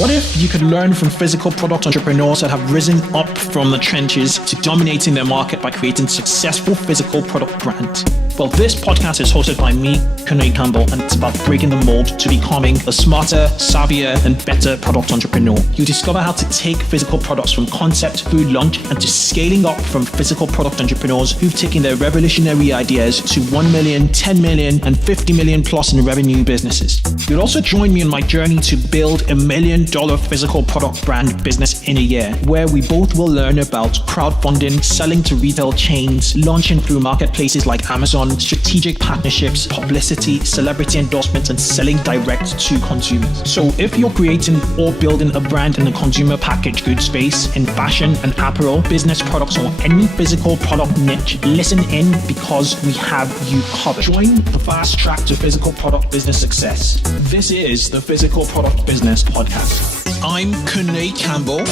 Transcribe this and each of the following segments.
What if you could learn from physical product entrepreneurs that have risen up from the trenches to dominating their market by creating successful physical product brands? Well, this podcast is hosted by me, Kunle Campbell, and it's about breaking the mold to becoming a smarter, savvier, and better product entrepreneur. You discover how to take physical products from concept through launch and to scaling up from physical product entrepreneurs who've taken their revolutionary ideas to 1 million, 10 million, and 50 million plus in revenue businesses. You'll also join me on my journey to build $1 million physical product brand business in a year, where we both will learn about crowdfunding, selling to retail chains, launching through marketplaces like Amazon, strategic partnerships, publicity, celebrity endorsements, and selling direct to consumers. So if you're creating or building a brand in the consumer packaged goods space, in fashion and apparel, business products, or any physical product niche, listen in because we have you covered. Join the fast track to physical product business success. This is the Physical Product Business Podcast. I'm Kunle Campbell.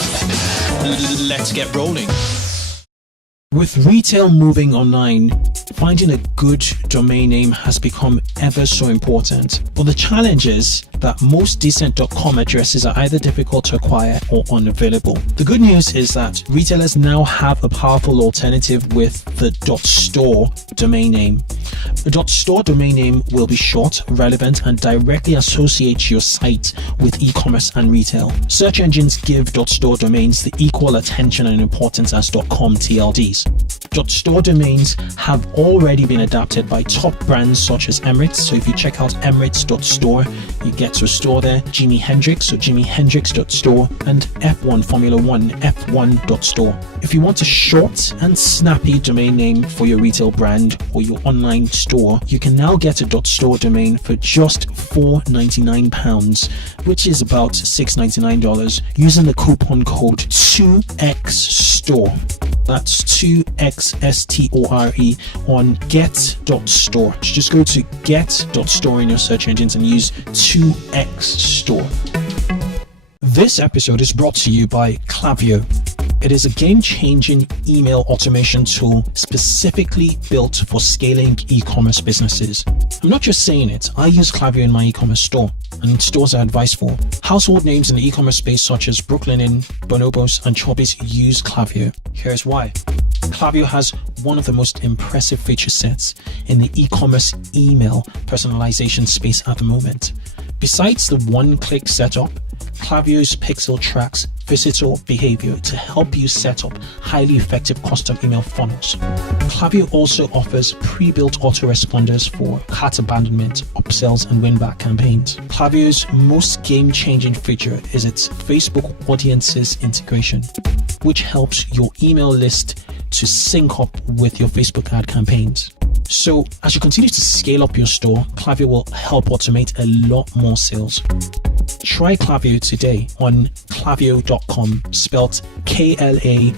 Let's get rolling. With retail moving online, finding a good domain name has become ever so important. But the challenge is that most decent .com addresses are either difficult to acquire or unavailable. The good news is that retailers now have a powerful alternative with the .store domain name. A .store domain name will be short, relevant, and directly associate your site with e-commerce and retail. Search engines give .store domains the equal attention and importance as .com TLDs. .store domains have already been adapted by top brands such as Emirates. So if you check out Emirates.store, you get to a store there. Jimi Hendrix, so JimiHendrix.store, and F1 Formula One, F1.store. If you want a short and snappy domain name for your retail brand or your online store, you can now get a .store domain for just £4.99, which is about $6.99, using the coupon code 2XSTORE. That's 2XSTORE on get.store. Just go to get.store in your search engines and use 2XStore. This episode is brought to you by Klaviyo. It is a game-changing email automation tool specifically built for scaling e-commerce businesses. I'm not just saying it. I use Klaviyo in my e-commerce store, and stores I advise for. Household names in the e-commerce space such as Brooklinen, Bonobos, and Chubbies use Klaviyo. Here's why. Klaviyo has one of the most impressive feature sets in the e-commerce email personalization space at the moment. Besides the one-click setup, Klaviyo's Pixel tracks visitor behavior to help you set up highly effective custom email funnels. Klaviyo also offers pre-built autoresponders for cart abandonment, upsells, and win-back campaigns. Klaviyo's most game-changing feature is its Facebook Audiences integration, which helps your email list to sync up with your Facebook ad campaigns. So as you continue to scale up your store, Klaviyo will help automate a lot more sales. Try Klaviyo today on klaviyo.com, spelt Klaviyo.com.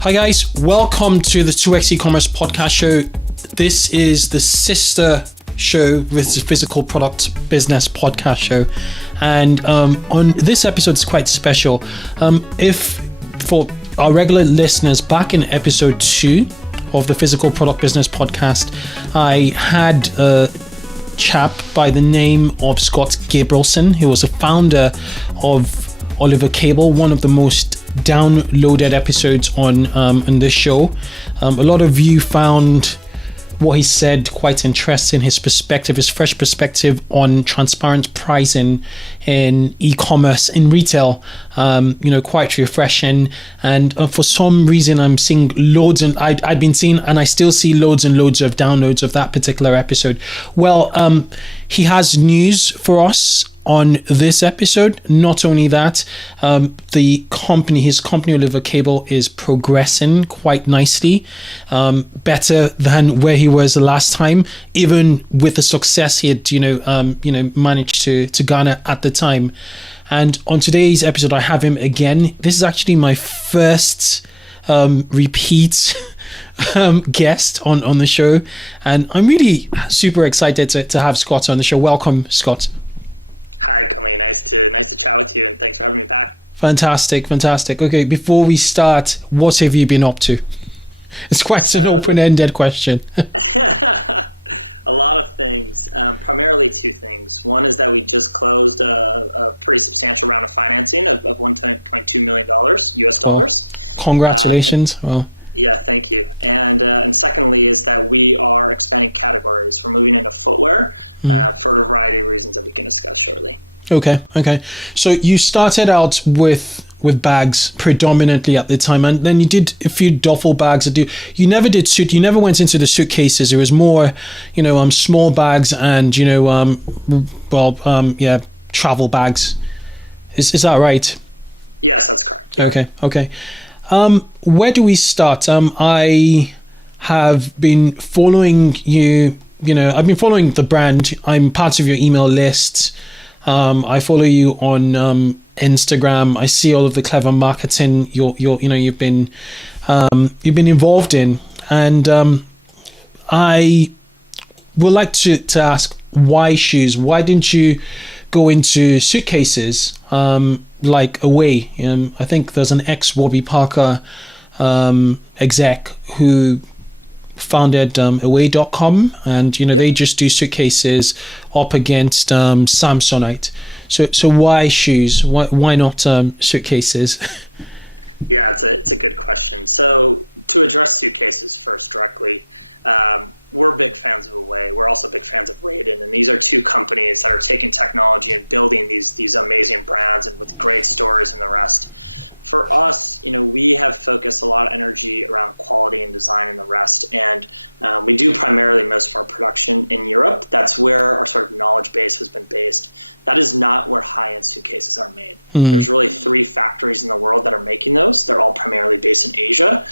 Hi guys, welcome to the 2X e-commerce podcast show. This is the sister show with the Physical Product Business podcast show, and on this episode it's quite special. If for our regular listeners, back in episode 2 of the Physical Product Business podcast, I had a chap by the name of Scott Gabrielson, who was a founder of Oliver Cabell, one of the most downloaded episodes on this show. A lot of you found what he said quite interesting, his perspective, his fresh perspective on transparent pricing in e-commerce, in retail, quite refreshing. And for some reason I'm seeing loads, and I'd been seeing, and I still see loads and loads of downloads of that particular episode. Well, he has news for us on this episode. Not only that, his company Oliver Cabell is progressing quite nicely, better than where he was the last time, even with the success he had managed to garner at the time. And on today's episode I have him again. This is actually my first repeat guest on the show, and I'm really super excited to have Scott on the show. Welcome, Scott. Hi, Kunle. Nice to chat with you, and thanks for having me back. Fantastic. Okay, before we start, what have you been up to? It's quite an open-ended question. A lot of things, primarily two things. One is that we just closed a pretty substantial round of financing of $1.2 million US dollars. Congratulations. Yeah, thank you. And secondly is that we are expanding categories. We're moving into footwear for a variety of reasons that we can discuss shortly. Okay. So you started out with bags predominantly at the time, and then you did a few duffel bags. You never went into the suitcases. It was more, small bags and travel bags. Is that right? Yes, that's correct. Yep. Okay. Where do we start? I have been following you. I've been following the brand. I'm part of your email list. I follow you on Instagram. I see all of the clever marketing you've been involved in, and I would like to ask, why shoes? Why didn't you go into suitcases like Away? I think there's an ex-Warby Parker exec who founded away.com, and they just do suitcases up against Samsonite. So why shoes? Why not suitcases? Yeah, it's a good question. So to address suitcases first directly, we're big fans of Away. We're also big fans of Raiden, and these are two companies that are taking technology and building these amazing brands and with great stories and the rest. For us, we have focused a lot of energy around quality and design and the rest, and we do primarily most of our production in Europe. That's where our sort of knowledge base has been based. That is not where high-end suitcases are made. There's really 3 factories in the world that are making those. They're all primarily based in Asia,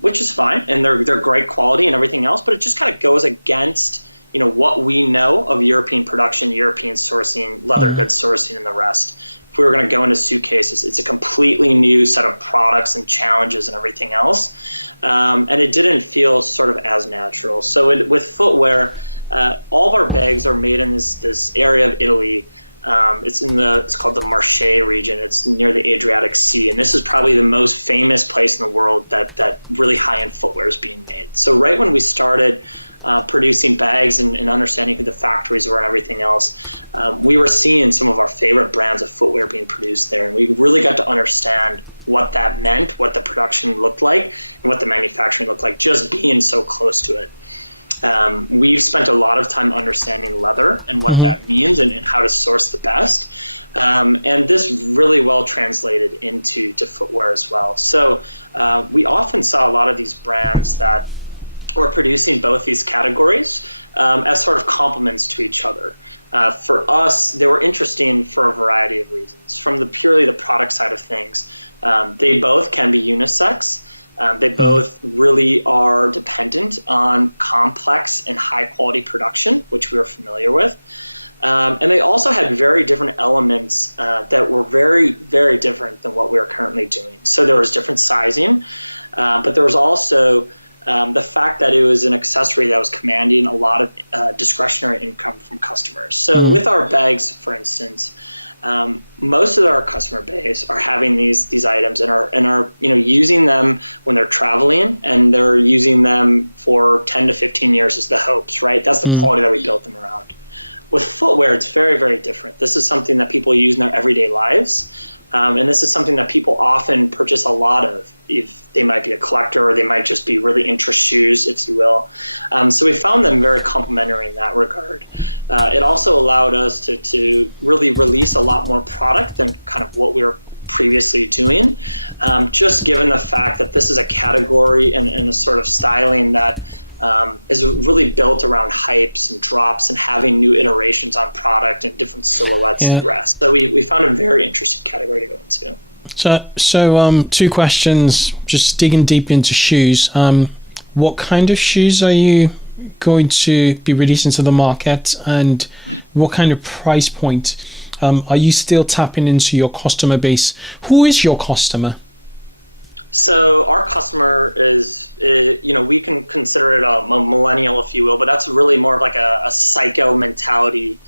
which is fine, and they're great quality and everything else, but it just kind of goes against what we know of European production, European sourcing, leather goods sourcing, and the rest. If we were going to go into suitcases, it's a completely new set of products and challenges and everything else, and it didn't feel sort of as natural. So with footwear, all of our bags are made in this area of Italy. It's called the Marche region. It's near the Adriatic Sea, and this is probably the most famous place in the world that really high-end footwear is being made. So right when we started producing bags and understanding who the factories were and everything else, we were seeing some of our favorite brands of footwear being produced there, and we really got to understand what that meant, what the production looked like, and what the manufacturing looked like, just being so close to it. We've spent a lot of time understanding leather and what that means and how to source the best, and this really well translated into footwear as well. So we often saw a lot of these brands that were producing both these categories as sort of complements to each other. For us, they were interesting for a variety of reasons. From purely the product side of things, they both can be unisex. They both really are dependent on complex and high quality production, which we are familiar with. And they also had very different elements that were very, very different than what we are currently doing. So there was different sizing, but there was also the fact that it was an accessory that was commanding a lot of discretionary income from customers. So with our bags, for instance, most of our customer base are having these items and are using them when they're traveling, and they're using them for 10 to 15 years is the hopes, right? That's the quality that we built them around. With footwear, it's very, very different. This is something that people use in their everyday lives. And this is something that people often purchase a lot of, if they might be a collector or they might just be really interest shoes, if you will. So we found them very complementary in that regard. It also allowed us to really release a lot more product than kind of what we were previously doing, just given the fact that this is a category and a sort of styling that is really built around hypes and drops and having new iterations on product and different silhouettes and the rest. So we found a very interesting category to go into. So 2 questions, just digging deep into shoes. What kind of shoes are you going to be releasing to the market, and what kind of price point? Are you still tapping into your customer base? Who is your customer? So our customer is, we can consider it a millennial, if you will, but that's really more of like a psycho mentality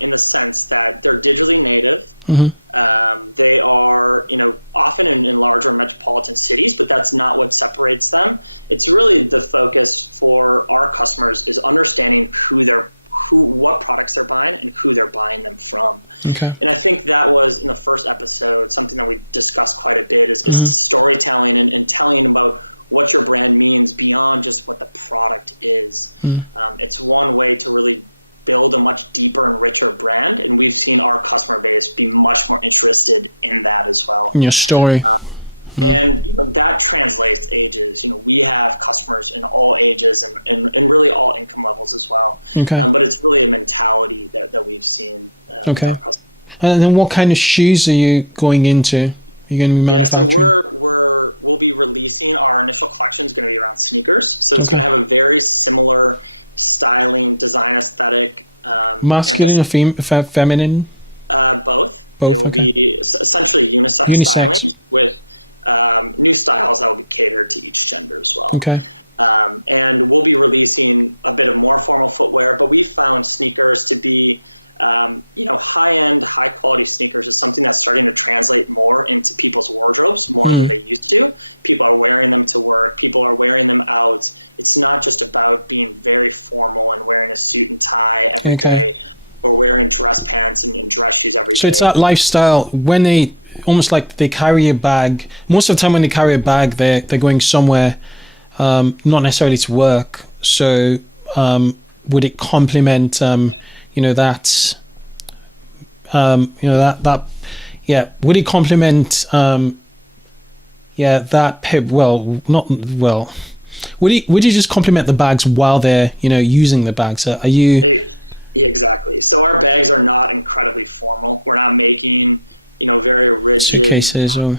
in the sense that they're digitally native. They are, often in larger metropolitan cities, but that's not what separates them. It's really the focus for our customers is understanding what products they're buying and who they're buying them from. Okay. And I think that was in the first episode, something that we discussed quite a bit is storytelling and telling about what your brand means beyond just what the product is. It's one way to really build a much deeper and richer brand, and we've seen our customer base be much more interested in that as well. In your story. And that translates ages. We have customers in all ages and really all income levels as well. Okay. But it's really a mentality that we've seen with our customers. And then what kind of shoes are you going into? You're going to be manufacturing? So we'll be releasing our initial collection is going to be around sneakers. So it's going to have a very similar styling, design aesthetic. Masculine or feminine? Both. It will be essentially unisex styling with new styles that will be catered to each gender as well. Okay. And we'll be releasing a bit of more formal footwear, but we found sneakers to be, high-end, high-quality sneakers is something that's starting to translate more into people's wardrobes more than they used to. People are wearing them to work. People are wearing them out. It's not just about being very formal and wearing a suit and tie every day or wearing dress pants and dress shoes every day. So it's that lifestyle when they almost like they carry a bag. Most of the time when they carry a bag, they're going somewhere, not necessarily to work. So would it complement, that, would it complement, would you just complement the bags while they're, using the bags? Are you... Exactly. So our bags are not incredibly formal. We're not making, very rigid suitcases or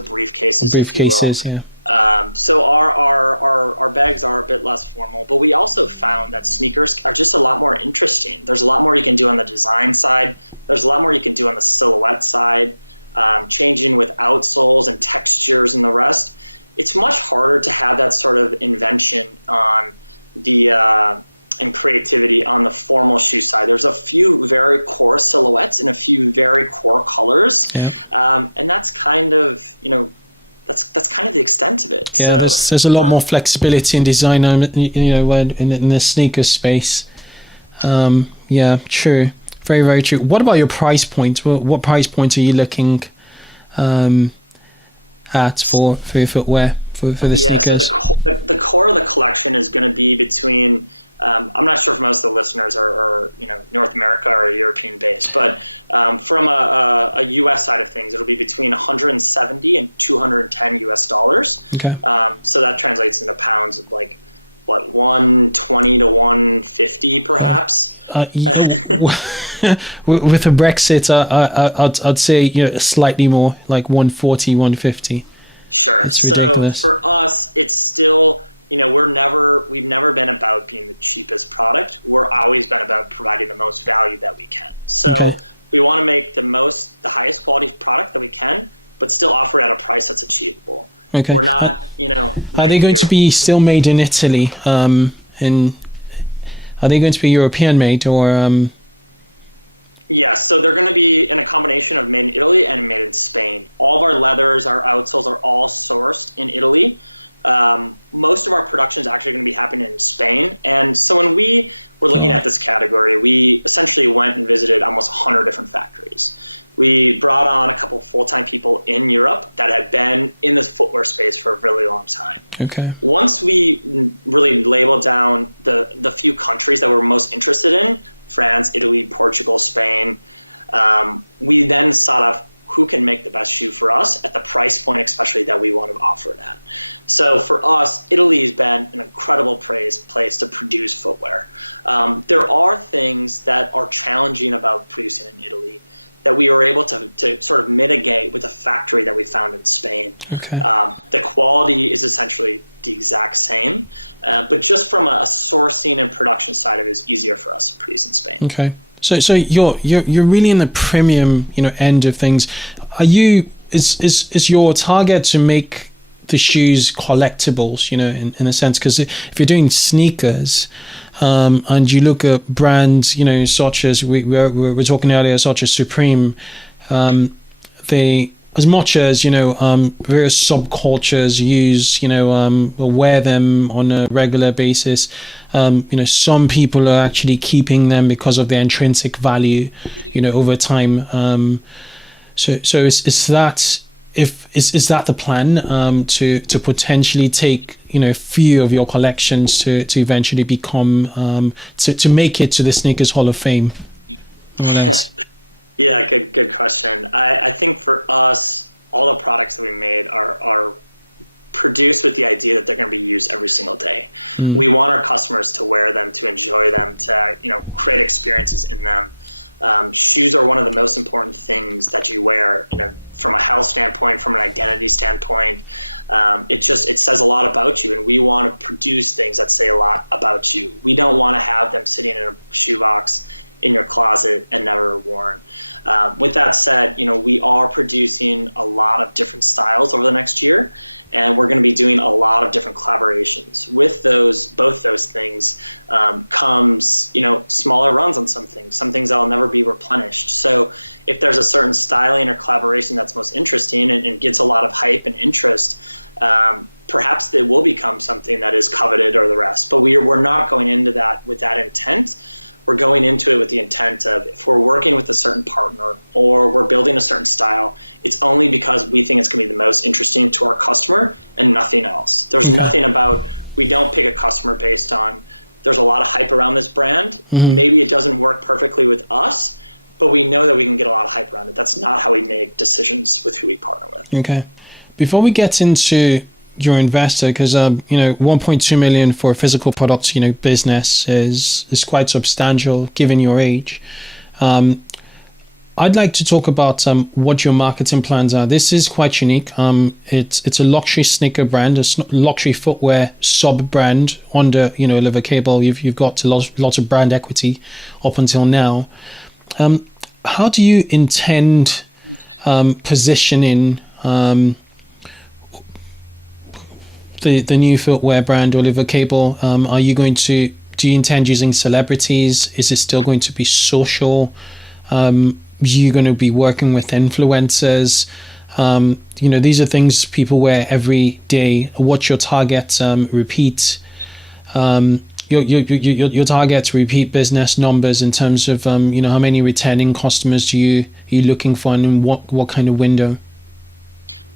briefcases, if you will. So our bags are a bit less formal, but we also found that sneakers are just a lot more interesting. There's a lot more you can do on the design side. There's a lot more you can do on the silhouette side, changing with outsoles and textures and the rest. It's much harder to have that sort of invention on the and creativity on the formal shoe side. There's a few very core silhouettes and a few very core colors, and that's kind of that's kind of the extent of it. Yeah, so there's a lot more flexibility in design, in the sneaker space. True, very very true. What about your price point? What price point are you looking at for your footwear for the sneakers? So the core of the collection is going to be between. I'm not sure if most of the listeners are North America or European based, but from a U.S. side of things, it'll be between 170 and 210 US dollars. Okay. So that translates into pounds of like what 120 to 150 perhaps. With a Brexit, I'd say slightly more, like 140, 150. Sure. That's ridiculous. So for us, it's still. We've never been about being the cheapest product. We're always been about providing the most value that we can. So we want to make the highest quality product that we can, but still offer it at a price that's achievable. Okay. We're not, Are they going to be still made in Italy? Are they going to be European made or? Yes, so they're going to be in a combination of made in Italy and made in Spain. All of our leathers, our outsoles are all sourced in Italy. Most of our production is actually going to be happening in Spain. And so when we were looking at this category, we essentially went and visited almost 100 different factories. We brought on a couple full-time people in Europe that had been in this footwear space for a really long time. Okay. Once we really labeled down the few countries that we were most interested in, France, Italy, Portugal, Spain, we then sought out who can make the best shoe for us at the price point, especially that we want to offer it at. So for us, Italy has been an incredible place to produce footwear. There are things that are challenging about producing in Italy that we were able to sort of mitigate with a factory that we found in Spain. Okay. The quality is essentially the exact same, but just from a sourcing and production side of it is easier for us to produce in Spain. Okay. So you're really in the premium end of things. Is your target to make the shoes collectibles in a sense? Because if you're doing sneakers, and you look at brands, such as we were talking earlier, such as Supreme, they, as much as various subcultures use, wear them on a regular basis. Some people are actually keeping them because of their intrinsic value, over time. So is that the plan, to potentially take a few of your collections to eventually become to make it to the Sneakers Hall of Fame? Yeah, good question. I think for us, all the products that we made are produced with the idea that they're going to be used every single day. We want our customers to wear them, to enjoy them, to create experiences in them. Shoes are one of the most important things that you wear, from a health standpoint, from an identity standpoint. It says a lot about you, and we want to produce things that say a lot about you. We don't want to have them sitting in a shoebox in your closet and never worn. With that said, we are producing a lot of different styles over the next year, and we're going to be doing a lot of different collaborations. With both those things comes, smaller runs on some things that will never be replenished. So if there's a certain styling or collaboration that's most interesting and gets a lot of hype and interest, perhaps it will become something that is coveted or the rest. But we're not going into that with that intent. We're going into it with the intent of, if we're working with a certain partner or we're building a certain style, it's only because we think it's going to be the most interesting to our customer and nothing else. There's nothing about, we don't pick a customer based on, there's a lot of hype around this brand. Maybe it doesn't work perfectly with us, but we know that we can get a lot of hype around it. That's not how we make decisions with who we partner with. Okay. Before we get into your investor, because 1.2 million for a physical products business is quite substantial given your age. I'd like to talk about what your marketing plans are. This is quite unique. It's a luxury sneaker brand, a luxury footwear sub brand under Oliver Cabell. You've got lots of brand equity up until now. How do you intend positioning the new footwear brand, Oliver Cabell? Do you intend using celebrities? Is it still going to be social? You're going to be working with influencers? These are things people wear every day. What's your target repeat? Your target repeat business numbers in terms of how many returning customers you're looking for, and in what kind of window?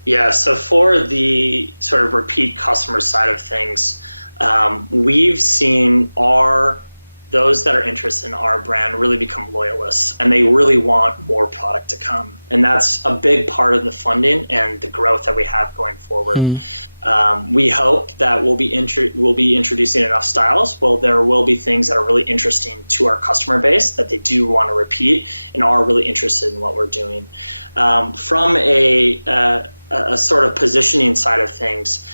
Yeah, so for the sort of repeat customer side of things, we've seen those that are interested in our brand really become loyalists, and they really want more product to come. And that's a big part of the funding and the growth that we have going forward. We hope that we'll be introducing enough styles. Well, there will be things that are really interesting to our customer base that they do want to repeat and are really interested in what we're doing. From a sort of positioning side of things,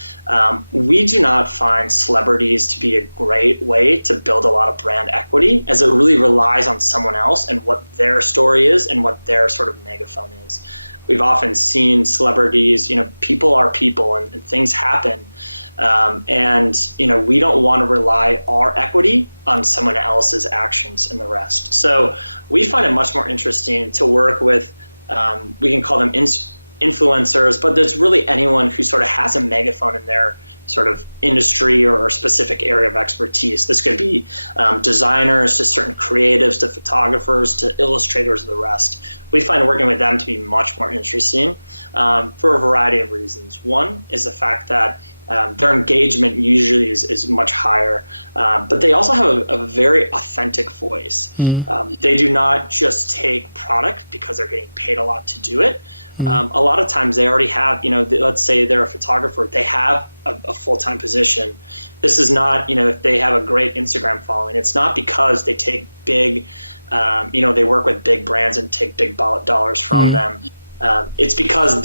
we do not find celebrities to be a great way to build a lot of brand equity, as it really relies on someone else and what their story is and what their sort of megaphone is. We've often seen celebrities, people are people, and things happen. We don't want to rely our equity on someone else's actions and the rest. So we find it much more interesting to work with, we can call them influencers, but there's really anyone who sort of has a megaphone in their sort of industry or specific area of expertise. This could be designers to certain creatives to photographers to illustrators and the rest. We find working with them to be much more interesting for a variety of reasons. One is the fact that their engagement usually is much higher, but they also have a very authentic voice. They do not just take product because they're getting paid a lot to do it. A lot of times they already have, let's say they're a photographer, they have a full-time position. This is not, if they have a great Instagram following, it's not because they take big, they work with big brands and take big dollars from them. It's because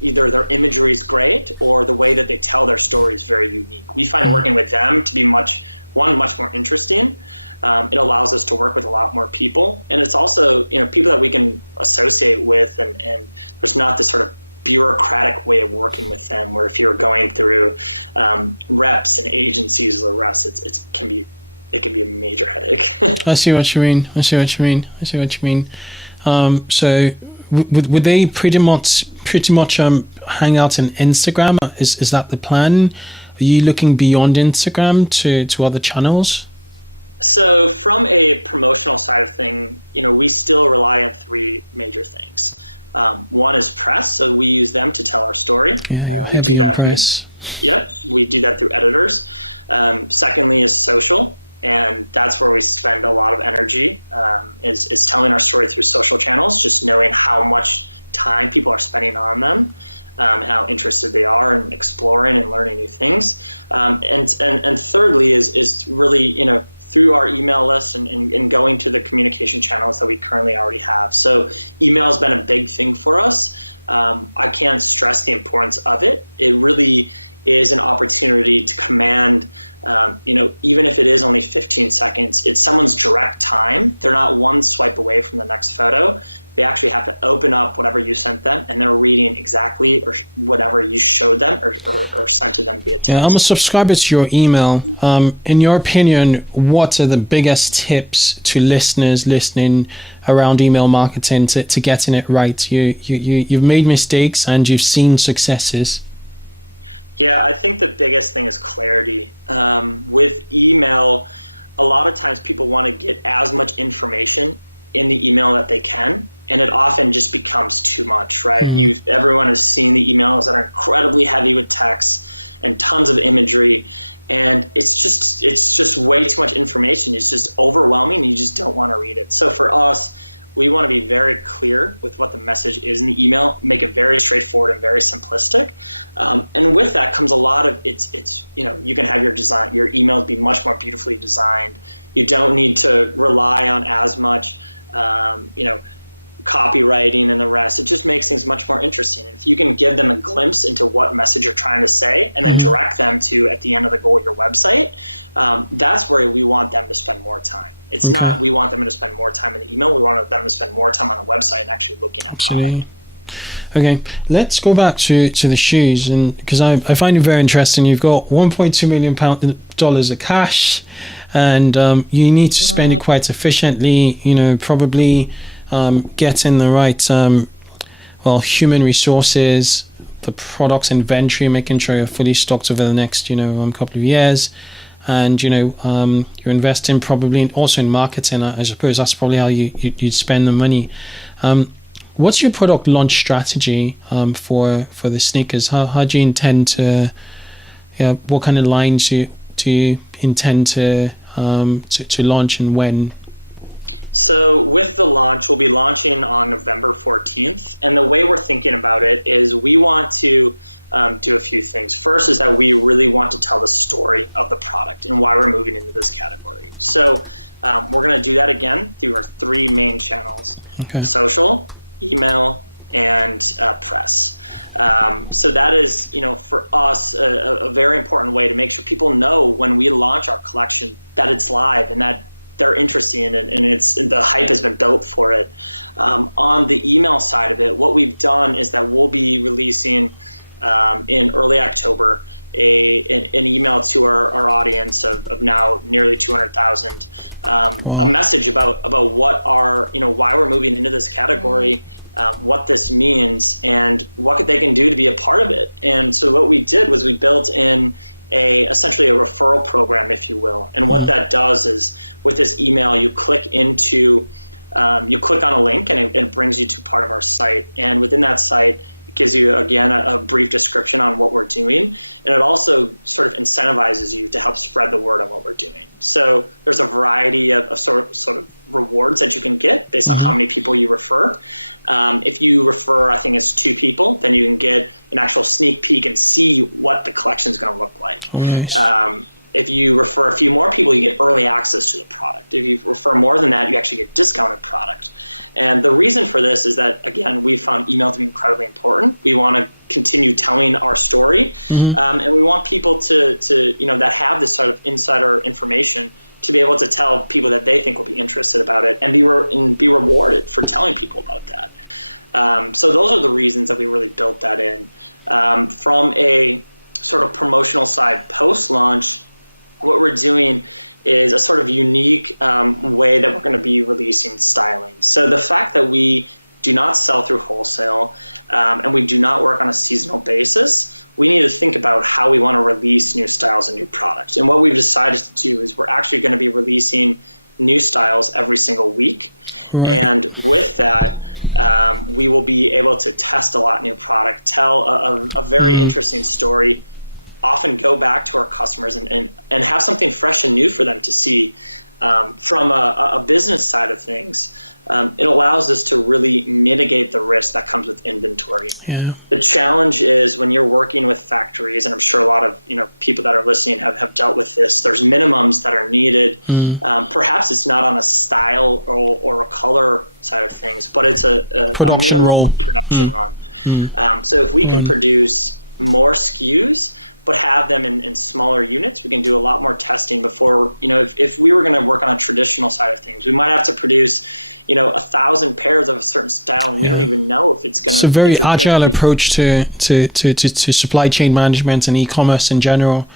either their imagery is great or the way that they tell their story is very unique. We find working with them to be much more interesting. It allows us to work with a lot more people, and it's also people that we can associate with, and there's not this sort of bureaucratic way of working with them where if you're going through reps and agencies or the rest, it it can be a major headache. I see what you mean. So would they pretty much hang out in Instagram? Is that the plan? Are you looking beyond Instagram to other channels? So from a promotional side of thing, we still rely on three major things. One is press, so we use them to tell our story. We do that. Press. We do that through editors. Secondly is social, and that's where we spend a lot of energy. Is telling our story through social channels, just knowing how much time people are spending on them, and how interested they are in exploring and learning new things. And thirdly is really through our email list and going to the communication channels that we currently already have. So email has been a big thing for us. I can't stress the importance of it. It really is an opportunity to command, even if it is only 15 seconds, it's someone's direct time. They're not one swipe away from the next photo. They actually have to open up whatever you sent them, and they're reading exactly or whatever you showed them or sent to them via text. Yeah, I'm a subscriber to your email. In your opinion, what are the biggest tips to listeners listening around email marketing to getting it right? You've made mistakes and you've seen successes. Yeah, I think the biggest thing is clarity. With email, a lot of times people want to get as much information in the email that they can, and it often just becomes too much, right? Everyone has seen the emails that are incredibly heavy with text and tons of imagery, and it's just way too much information. It's just overwhelming, and you just don't want to read it. So for us, we want to be very clear with what the message is in the email, make it very straightforward and very simplistic. And with that comes a lot of you can have your emails be much more beautifully designed. You don't need to rely on as much, copywriting and the rest. It just makes things much more interesting. And if you can give them a glimpse into what message you're trying to say and then direct them to, at the end of the goal, your website, that's where we want them to spend more time. It's not we want them to spend more time in the email. We want them to spend more time on the website and actually looking at product. Okay, let's go back to the shoes, and because I find it very interesting. You've got $1.2 million of cash, and you need to spend it quite efficiently. Probably getting the right human resources, the products inventory, making sure you're fully stocked over the next couple of years, and you're investing probably also in marketing. I suppose that's probably how you spend the money. What's your product launch strategy for the sneakers? How do you intend to what kind of lines do you intend to launch, and when? So with the launch, we'll be launching on November 14th. And the way we're thinking about it is we want to do a few things. First is that we really want to tell the story of the product and why we're moving into this category. So we're going to do that again through our three main channels: social, email, and press. So that is, for us, a very important way to make sure people know when we launch our collection that it's live and that they're interested in it, and the hype has been built for it. On the email side of it, what we've done is that we'll be releasing in early October an email to our audience of now nearly 200,000, a message about what why we're moving into this category, what this means, and what they can do to be a part of it. And so what we did was we built in essentially a referral program, if you will. And what that does is, with this email, you click on a link, and it brings you to part of our site. And within that site, it gives you, again, a brief description on what we're doing. And it also sort of incentivizes you to help spread the word on what we're doing. So there's a variety of sort of rewards that you can get based on how many people you refer. If you refer, I think it's 2 people, then you can get an actual sneak peek and see what the collection is going to look like. Nice. If you refer a few more people, you get early access to the product. If you refer more than that, you actually get discounted product. And the reason for this is that, again, we found email to be incredibly important. We want to continue telling our story, and we want people to that have this sort of insider information to be able to tell people that they think will be interested about it, and be rewarded for telling people about that. So those are the reasons that we really built that in. From a sort of promotional side, post-launch, what we're doing is a sort of unique way that we're going to be releasing styling. So the fact that we do not sell through wholesale and we do not work on a seasonal basis, we need to think about how we want to release new styles and new products. And what we've decided to do is we're actually going to be releasing new styles every single week. Right. And with that, we will be able to test a lot of new product, tell a very interesting story, often go back to our customers and have something fresh and new for them to see. From a business side of things, it allows us to really mitigate the risk that comes with inventory. Yeah. The challenge is when you're working with factories, and I'm sure a lot of people that are listening have dealt with this, there's minimums that are needed. Perhaps it's not on a style or a color side of things, but it's a minimum production run. So if we can produce more SKUs, but have them in smaller units, we can do a lot more testing before, if we were going to work on a traditional side of things, we might have to produce, 1,000 pairs of a certain style, and we don't even know if it's going to. It's a very agile approach to supply chain management and e-commerce in general.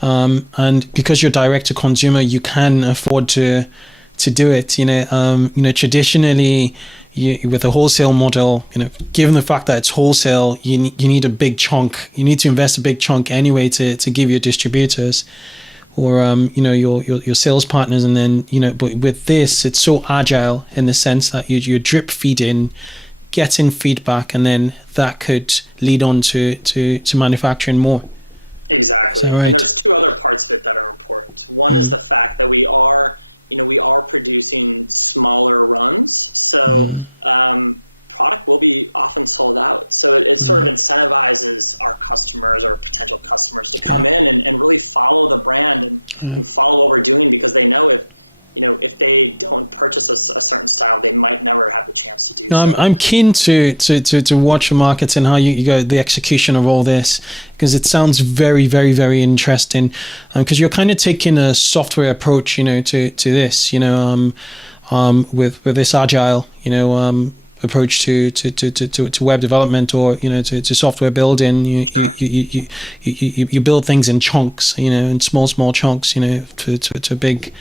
And because you're direct to consumer, you can afford to do it. Traditionally, with a wholesale model, given the fact that it's wholesale, you need a big chunk. You need to invest a big chunk anyway to give your distributors or your sales partners, and then But with this, it's so agile in the sense that you drip feed in, getting feedback, and then that could lead on to manufacturing more. Exactly, right? And there's two other parts of it that are important. One is the fact that we are producing smaller runs, so product will be often sold out. So it sort of incentivizes our customers or potential customers to come in and really follow the brand and follow what we're doing, because they know if they don't purchase a certain style, they might never have the chance to do so. I'm keen to watch the markets and how you go, the execution of all this, because it sounds very, very, very interesting. Because you're kind of taking a software approach, to this, with this agile, approach to web development or to software building. You build things in chunks, in small chunks, to a big.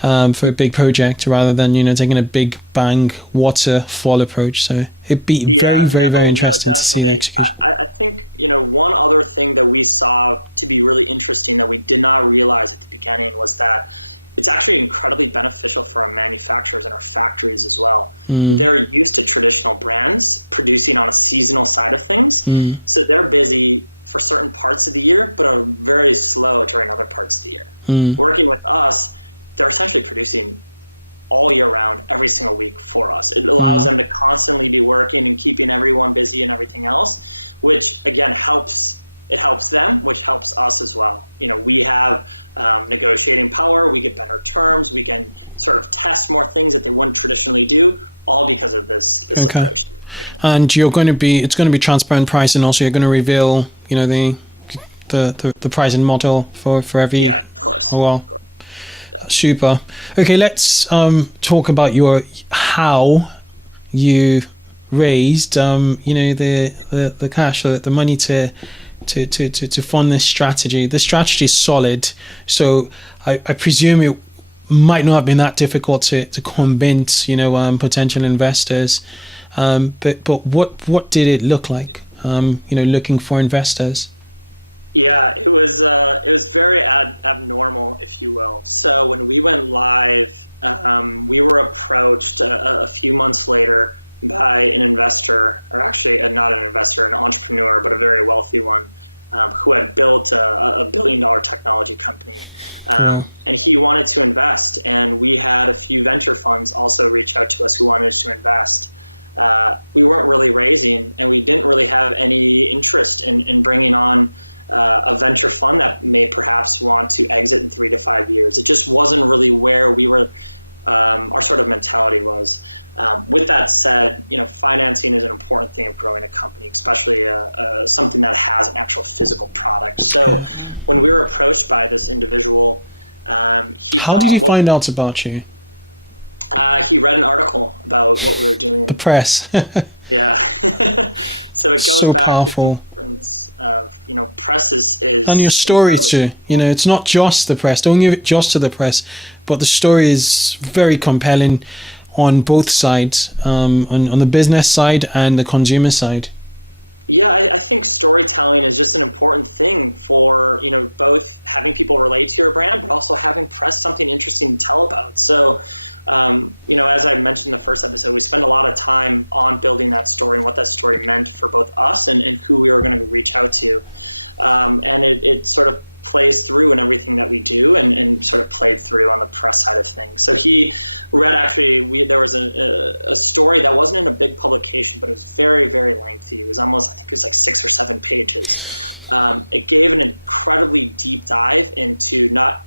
For a big project rather than taking a big bang waterfall approach. So it'd be very interesting to see the execution. I think one other thing that we saw to be really interesting that we did not realize at the beginning was that it's actually incredibly beneficial for our manufacturers and our factories as well. They're used to traditional brands producing on a seasonal side of things, so they're busy for certain parts of the year but are very slow during other parts of the year. Working with us, they're essentially producing all year round, every single week for us. It allows them to constantly be working and keeping everyone busy and everything else, which again helps them, which helps us as well. We have negotiating power, we get better terms, we can sort of test more things that they wouldn't traditionally do, all because of this approach. And it's going to be transparent pricing. Also, you're going to reveal, the pricing model for every. Yeah, of course. Oh, well. Of course. Super. Okay, let's talk about how you raised the cash, the money to fund this strategy. The strategy is solid, so I presume it might not have been that difficult to convince potential investors. But what did it look like? Looking for investors. Yeah, it was very abnormal, if you will. So when we went live, we were approached a few months later by an investor, or actually not an investor, an entrepreneur, but a very wealthy one, who had built a $1 billion technology company. And he wanted to invest. And we had a few venture funds also reach out to us who wanted to invest. We weren't really raising, and we didn't really have any interest in bringing on a venture fund that may perhaps want to exit in 3 to 5 years. It just wasn't really where we were, our sort of mentality was. With that said, financing is an important thing of growing a company, especially something that has an actual physical product. So when we were approached by this individual, How did he find out about you? He read an article about what we were doing. The press. Yeah. So it goes So back powerful. to the importance of, press is And your story incredibly too. It's not just the press. Don't give it just to the press, but the story is very compelling on both sides, on the business side and the consumer side. Yeah, I think storytelling is just an important thing for, both having people relate to your brand, but also having press something interesting to tell about. So, as I mentioned in the first episode, we spend a lot of time on building that story and what that story meant for both us and who we were going to reach out to. And it sort of plays through in everything that we do and sort of played through on the press side of things. So he read, there was a story that wasn't in a big publication, but it was very, very lengthy. It was almost, I think it was like 6 or 7 pages. It gave an incredibly deep dive into not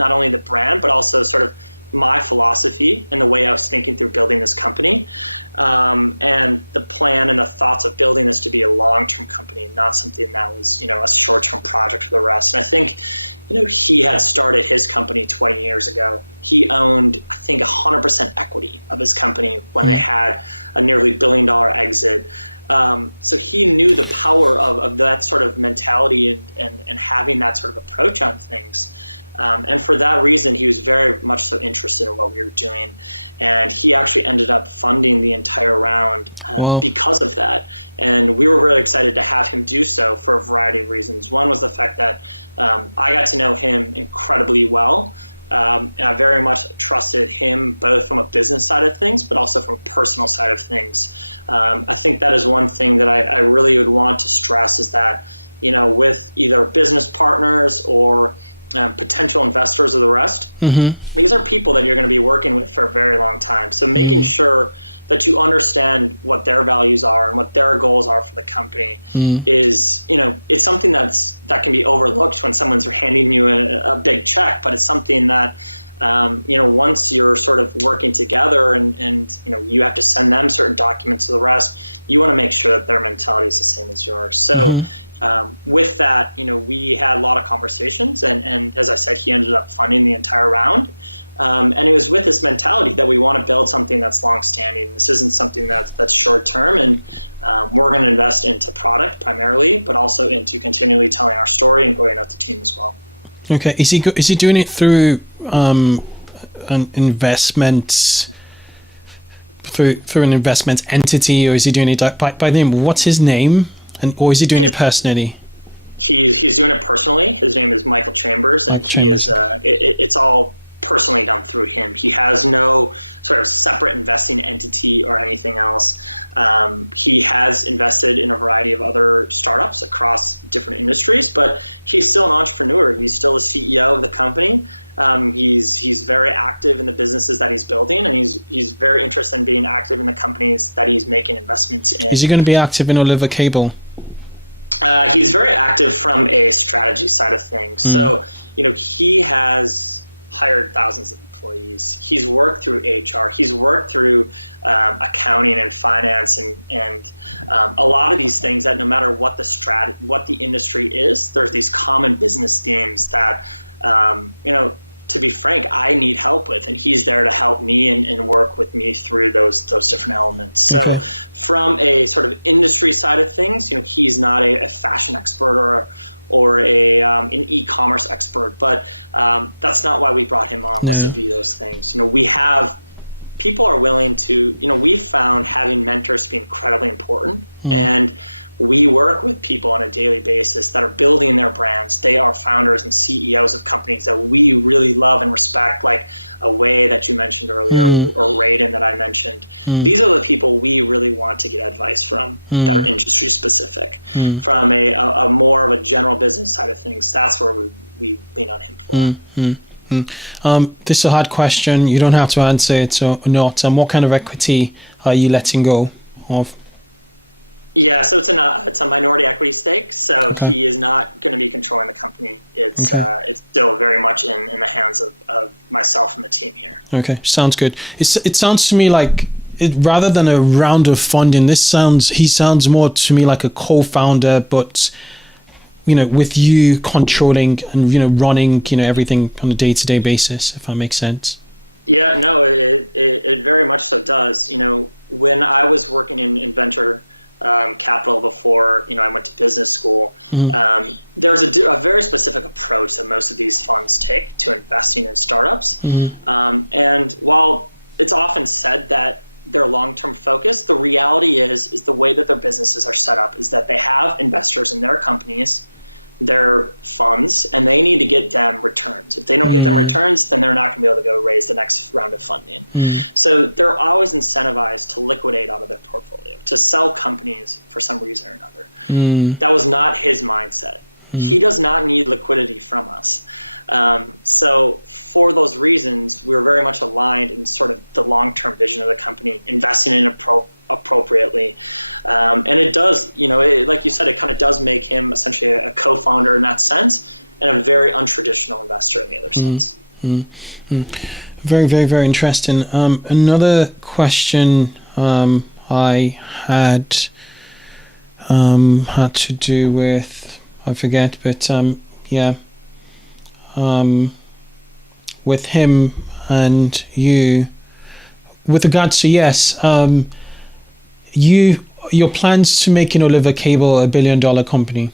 only the brand, but also sort of my philosophy and the way I was thinking through building this company, and the plan and the thoughts of building this to be a long-term company, not something that was, a short-term project for the rest. And I think, he had started his company 20 years ago. He owned, I think, 100% equity of his company when they had a nearly $1 billion exit. So he knew the power of that sort of mentality and having that sort of approach on things. And for that reason, he was very much so interested in what we were doing. And he actually ended up funding the entire round because of that. And we were really excited to have him do so for a variety of reasons. One was the fact that I got to know him incredibly well. And I very much trusted him both from a business side of things, but also from a personal side of things. I think that is one thing that I really would want to stress is that, with either business partners or potential investors or the rest, these are people that you're going to be working with for a very long time. So making sure that you understand what their values are and what their goals are for the company is, it's something that can be overlooked when someone's handing you a big check, but it's something that, once you're sort of working together and you have to send them certain documents to the rest, you want to make sure that their mentality is the same as yours. So with that, we had a lot of conversations, and as I said, he ended up funding the entire round. And it was with this mentality that we want to build something that's long-standing. This isn't something that's short-term, and we're going to invest into product primarily, but also into continually telling our story and growing out the team as well. Okay, is he doing it through an investment? Through an investment entity, or is he doing it by name? What's his name? Or is he doing it personally? He's doing it personally. His name is Michael Chambers, and he is. It's all personally done through him. He has no sort of separate investing entity or anything else. He has invested in a variety of other startups across different industries, but he's still an entrepreneur. He's still the CEO of the company. He's very active in the businesses that he's building, and he's very interested in being active in the companies that he's making investments in. Is he going to be active in Oliver Cable? He's very active from a strategy side of things. So, he has hired thousands of employees. He's worked through HR. He's worked through accounting and finance and a lot of these things that no matter what the industry is, there's these common business themes that, to be frank, I need help with, and he's there to help me and work with me through those different elements. So from a sort of industry side of things, he's not a fashion expert or an e-commerce expert, but that's not why we brought him on, was to be those things. People are willing to, we've found having mentors to be incredibly important, and we work with people on a daily basis that are building their brands. They are founders and CEOs of companies that we really love and respect, like Away that you mentioned earlier, or Raiden that I mentioned. These are the people we really want to get advice from that are industry specific. From a more of a general business side of things, that's where we lean on him for. This is a hard question. You don't have to answer it or not. What kind of equity are you letting go of? Yeah, so it's a minority equity stake. So he is not going to be controlling the company. It's still very much in the hands of myself and the team here. Okay, sounds good. It sounds to me like rather than a round of funding, he sounds more to me like a co-founder, but with you controlling and running everything on a day-to-day basis, if that makes sense. Yeah, no, it very much so does. When I was working in venture capital before, I went to business school, there's a very specific approach that most of these funds take to investing in startups. And while it's often said that they're long-term focused, the reality is the way that their businesses are set up is that they have investors in their companies, their funds, and they need to get them returns. If they don't get them returns, then they're not going to be able to go raise the next round of funding. So they're always incentivized to liquidate out of their portfolio, to sell companies for some reason or another. That was not his mindset. He does not need liquidity from us. So for those reasons, we're very much aligned in sort of the long-term vision of the company, investing in appropriately. And it does, like you said, it kind of does make him essentially a co-founder in that sense, and a very untraditional investor in the other sense. Very, very, very interesting. Another question I had to do with, I forget, but with him and you, with regards to your plans to make Oliver Cabell $1 billion company.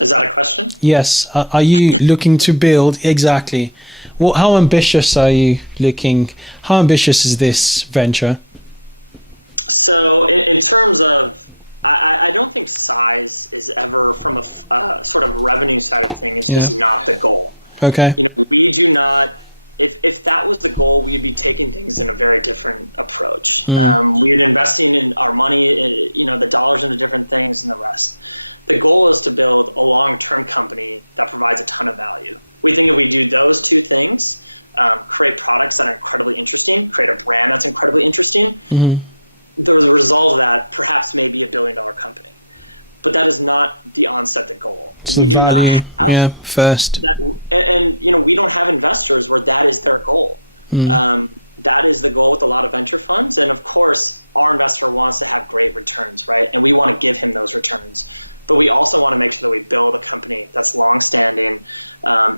Is that a question? Yes. Are you looking to build exactly? Well, how ambitious are you looking? How ambitious is this venture? So in terms of, I don't think size is ever, from a sort of revenue side of things, is not the goal. Okay. We do not. If that was the goal, we'd be taking things in a very different approach. We'd investing in our money, the dollars into different things and the rest. The goal is to build a long-term company that provides a ton of value. We think if we do those two things, create products that are incredibly interesting, create a brand that's incredibly interesting, the result of that perhaps may be $1 billion company. But that is not the onset the goal. We do not have first. That, and we don't have investors where that is their goal. That is the goal with a lot of venture funds. And of course, our investor wants to have great returns, right? And we want to give him those returns. But we also want to make sure that we build a company that's long-standing,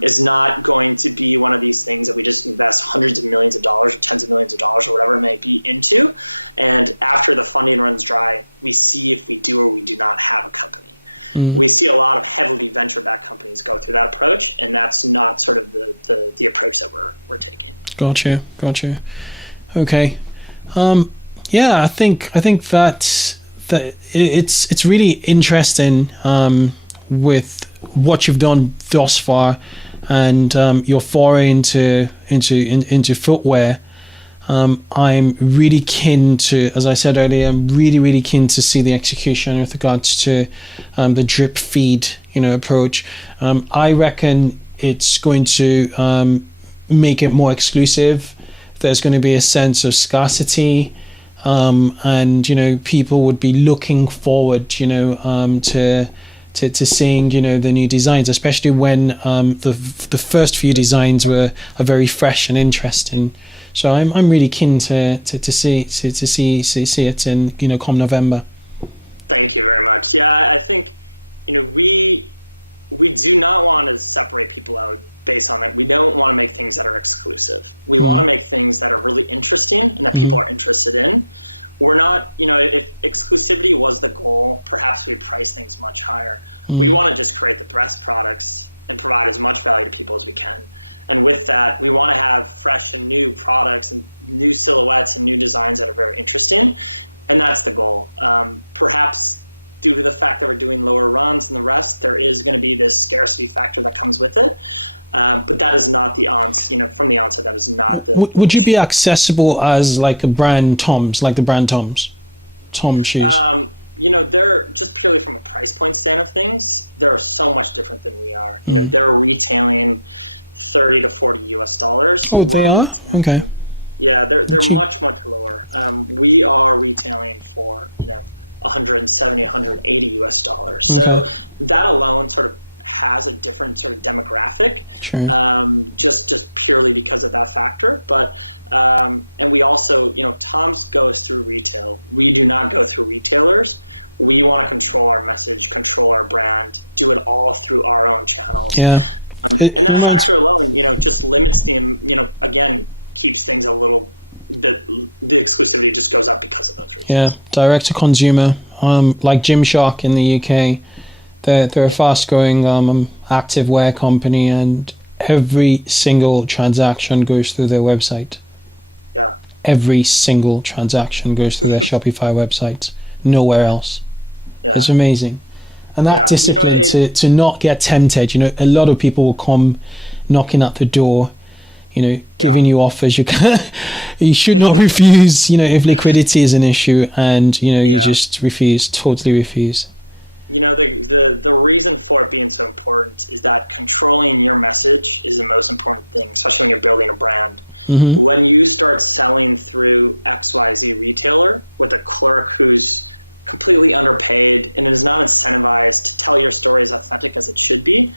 is not going to be one of these things that we just invest hundreds of millions of dollars or tens of millions of dollars or whatever it may be into. And after the funding runs dry, we see if we do or we do not have a company. We see a lot of heavily venture-backed companies go through that approach, and that's not sort of the approach that we're taking. Gotcha. Okay. I think that it's really interesting with what you've done thus far, and your foray into footwear. I'm really keen to, as I said earlier, I'm really keen to see the execution with regards to the drip feed approach. I reckon it's going to make it more exclusive. There's going to be a sense of scarcity. And people would be looking forward to seeing the new designs, especially when the first few designs are very fresh and interesting. So I'm really keen to see it in come November. Thank you very much. Yeah, I think we do not want to separate people out based on it. We don't want to make things that are exclusive. We want to make things that are really interesting and that people are interested in. We're not, if exclusivity was the goal, perhaps we'd price things much higher. We want to just create the best products and provide as much value to people as we can. And with that, we want to have fresh and new products and new silhouettes and new designs that are very interesting. And that's the goal. Perhaps due to the fact that we're doing lower runs and the rest, there is going to be this scarcity factor that comes with it. But that is not the from the onset, that is not the Would you be accessible as like a brand Tom's, like the brand Tom shoes? They're just purely from a price point stand of things, they're so much different than we are. They're retailing $30 to $40. Oh, they are? Okay. Yeah, they're much lower. We are retailing for, $170, $180. So that alone sort of has a different sort of demographic, just purely because of that factor. But and we also, Tom's goes through retail. We do not go through retailers. We want to control our message, control our brand, do it all through our own channels. And that factor alone, just limits again, keeps things a little. The exclusivity just goes up because of those reasons. Yeah, direct to consumer, like Gymshark in the UK, they're a fast-growing active wear company, and every single transaction goes through their website. Yeah. Every single transaction goes through their Shopify website. Nowhere else. Yeah. It's amazing. And that discipline to not get tempted. A lot of people will come knocking at the door, giving you offers. You should not refuse, if liquidity is an issue, and, you just totally refuse. The reason for it being so important is that controlling your message is the most important thing, especially when you're building a brand. Mm-hmm. When you start selling through XYZ retailer with a clerk who's completely underpaid and is not incentivized to tell your story as authentic as it should be,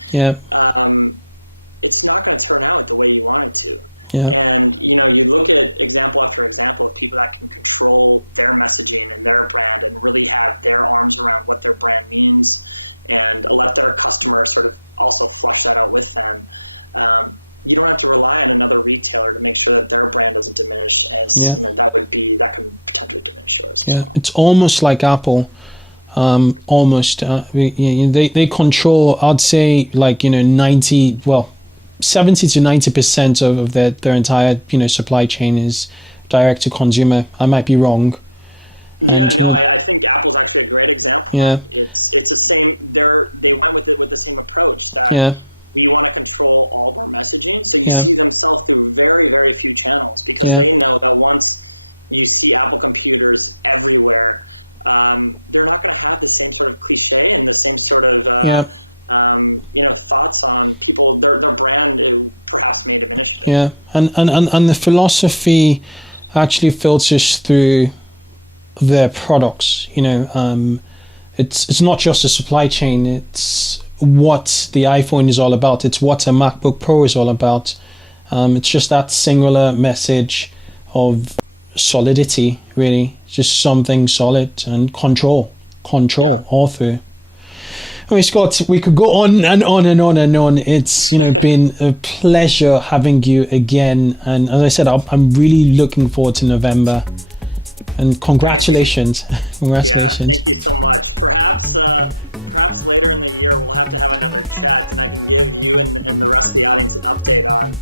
it's not going to turn out the way you want it to. Yeah. And, you look at example after example of people that can control their messaging and their brand and really have their arms around what their brand means and let their customer sort of also flush that out with them. You don't have to rely on another retailer to make sure that their brand doesn't diminish as, that can potentially diminish yours as well. It's almost like Apple. They control, I'd say, 70 to 90% of their entire supply chain is direct to consumer. I might be wrong. I think Apple's actually a great example. Yeah. It's the same. They went with it with the same approach that we want to control all of our messaging. So you see them sell through very, very few channels because they know that once you see Apple computers everywhere, they're not going to have the same sort of cliche and the same sort of thoughts on people. Their brand perhaps may diminish a bit. Yeah, and the philosophy actually filters through their products. It's not just a supply chain. It's what the iPhone is all about. It's what a MacBook Pro is all about. It's just that singular message of solidity, really. Just something solid and control all through. Okay, Scott, we could go on and on and on and on. It's been a pleasure having you again, and as I said, I'm really looking forward to November. And congratulations! Congratulations! Yeah, thank you so much. Perhaps later in the year we'll have to have another chat, and I can give you and the rest of the audience an update on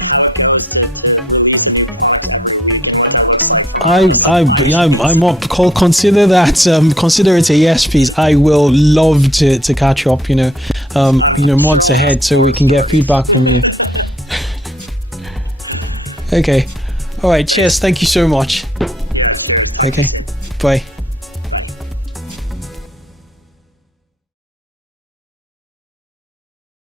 how it goes to release a new product every week and what that looks like from a supply chain. Consider that. Consider it a yes, please. I will love to catch up. Months ahead, so we can get feedback from you. Okay. All right. Thanks. Cheers. Thank you so much. Yeah. Cheers. Talk to you soon. Bye. Bye.